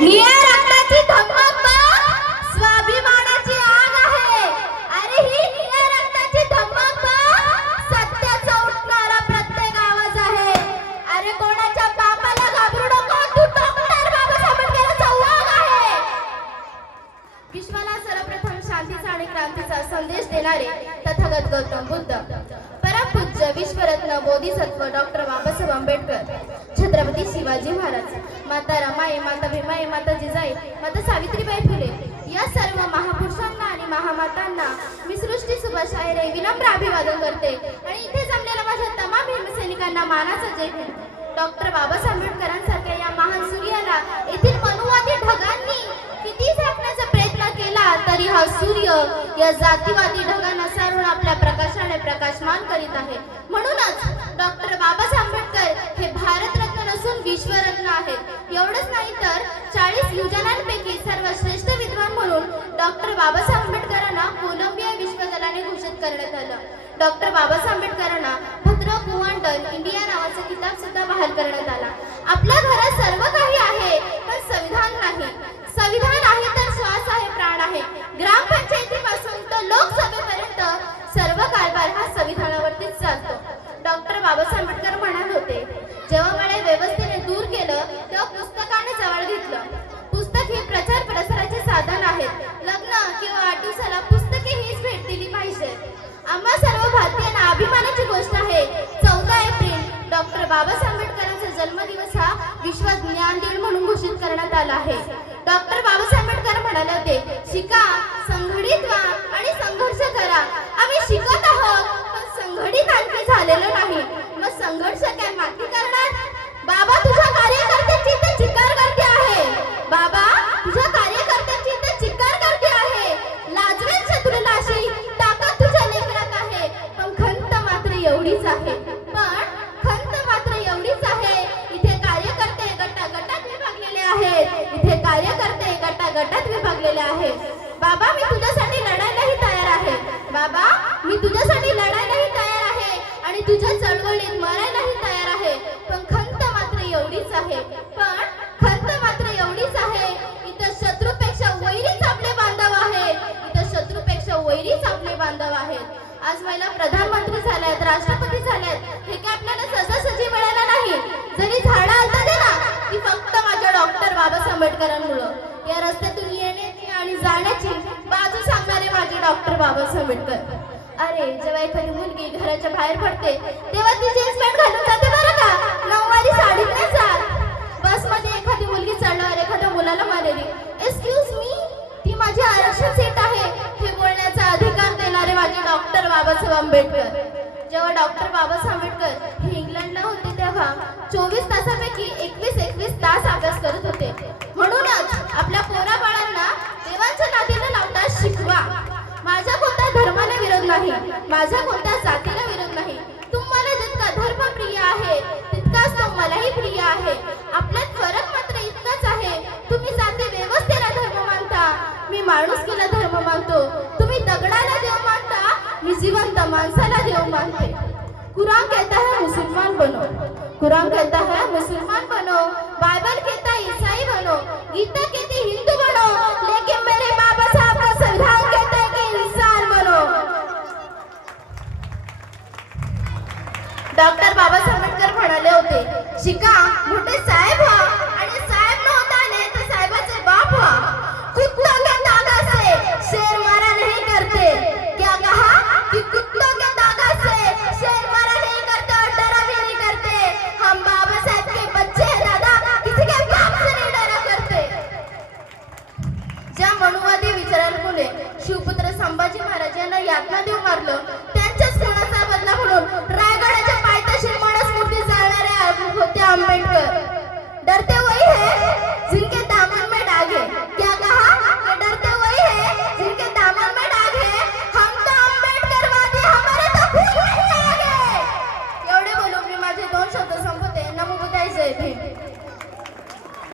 निळ्या रक्ताची धमक बघ, स्वाभिमानाची आग आहे. अरे ही निळ्या रक्ताची धमक बघ, सत्याचा उठणारा प्रत्येक आवाज आहे. अरे कोणाच्या बापाला घाबरू नको, तू डॉक्टर बाबासाहेब आंबेडकरांचा वाघ आहे. विश्वाला सर्वप्रथम शांतीचा आणि क्रांतीचा संदेश देणारे तथागत गौतम बुद्ध, परमपूज्य विश्वरत्न बोधिसत्व डॉक्टर बाबासाहेब आंबेडकर, छत्रपती शिवाजी महाराज, माता रमाई, माता भीमाई, माता जिजाई, माता सावित्रीबाई फुले या सर्व महापुरुषांना आणि महामातांना मी सृष्टी सुभाषायरे विनम्र अभिवादन करते आणि इथे जमलेल्या माझ्या तमाम भीमसैनिकांना मानाचा जय देते. डॉक्टर बाबासाहेब आंबेडकरांसारख्या या महान सूर्याला येथील मनुवादी ढगांनी किती झाकण्याचा प्रयत्न केला तरी हा सूर्य या जातीवादी ढगांना सारून आपल्या प्रकाशाने प्रकाशमान करीत आहे. म्हणूनच डॉक्टर बाबासाहेब आंबेडकर हे भारतरत्न नसून विश्वरत्न आहेत. एवढंच नाही तर 40 युवजनांपैकी सर्वश्रेष्ठ विद्वान म्हणून डॉक्टर बाबासाहेब आंबेडकरांना कोलंबिया विश्वविद्यालयाने घोषित करण्यात आलं. डॉक्टर बाबासाहेब आंबेडकरांना भद्र कुवांटन इंडिया नावाचा किताब सुद्धा बहाल करण्यात आला. आपल्या घरात सर्व काही आहे पण संविधान नाही. संविधान आहे तर श्वास आहे, प्राण आहे. ग्रामपंचायतीपासून तर लोकसभेपर्यंत सर्व कारभार हा संविधानावरतीच चालतो. डॉक्टर बाबासाहेब आंबेडकर म्हणाले होते, जेव्हा मला व्यवस्थेने दूर केलं तेव्हा पुस्तकाने जवळ घेतलं. पुस्तक हे प्रचार प्रसाराचे साधन आहेत. लग्न किंवा वाढदिवसाला पुस्तके हीच भेट दिली पाहिजे. आम्हा सर्व भारतीयांना अभिमानाची गोष्ट आहे. 14 एप्रिल डॉक्टर बाबासाहेब आंबेडकरांचा जन्मदिवस हा विश्व ज्ञान दिन म्हणून घोषित करण्यात आला आहे. डॉक्टर बाबासाहेब आंबेडकर म्हणाले होते, शिका, संघटित व्हा आणि संघर्ष करा. आम्ही शिकत आहोत पण संघटित आणखी झालेलो नाही. मग संघर्ष काय माती करणार? बाबा तुझ्या कार्यकर्त्यांची इथे चिकार करते आहे. बाबा तुझ्या कार्यकर्त्यांची इथे चिकार करते आहे. लाजवेल शत्रूला अशी ताकद तुझ्या लेकरात आहे. पण खंत मात्र एवढीच आहे. इथे कार्यकर्ते गटागटात विभागलेले आहेत. बाबा मी तुझ्यासाठी लढायलाही तयार आहे. बाबा मी तुझ्यासाठी लढायलाही तयार आहे आणि तुझ्या चळवळीत मरायलाही तयार आहे. पण खंत मात्र एवढीच आहे. इथं शत्रूपेक्षा वैरीच आपले बांधव आहेत. आज महिला प्रधानमंत्री झाल्यात, राष्ट्रपती झाल्यात. हे काय आपल्याला सहजासहजी मिळालं नाही. जरी झाडं आलता ना ती फक्त माझ्या डॉक्टर बाबासाहेब आंबेडकरांमुळं. या रस्त्यातून येण्याची आणि जाण्याची बाजू सांगणारे माझे डॉक्टर बाबासाहेब आंबेडकर. अरे जेव्हा एखादी मुलगी घराच्या बाहेर पडते तेव्हा ती जीन्स पॅन्ट घालून जाते बरं का, नऊवारी साडी नाही जात. बसमध्ये एखादी मुलगी चढल्यावर एखाद्या मुलाला मारेली, एक्सक्यूज मी, ती माझी आरक्षित सीट आहे हे बोलण्याचा अधिकार देणारे माझे डॉक्टर बाबासाहेब आंबेडकर. जेव्हा डॉक्टर बाबासाहेब आंबेडकर हे इंग्लंडला होते तेव्हा 24 तासापैकी 21 तास अभ्यास करत होते. म्हणूनच आपल्या पोराबाळांना देवांच्या नादीला लावता शिकवा. माझ्या कोणत्या धर्माला विरोध नाही, माझ्या कोणत्या जातीला विरोध नाही. तुम्हाला जितका धर्म प्रिय आहे तितकाच तो मलाही प्रिय आहे. आपल्यात फरक मात्र इतकाच आहे, तुम्ही जाती व्यवस्थेला धर्म मानता, मी माणुसकीला धर्म मानतो. तुम्ही दगडाला देव मानता, मी जिवंत माणसाला देव मानते. कुरान कहता है मुसलमान बनो, कुरान कहता है मुसलमान बनो, बाइबल कहता है ईसाई बनो, गीता कहती हिंदू बनो, लेकिन मेरे बाबा साहब का संविधान कहता है कि इंसान बनो. डॉक्टर बाबासाहेब आंबेडकर म्हणाले होते, शिका, मोठे साहेब व्हा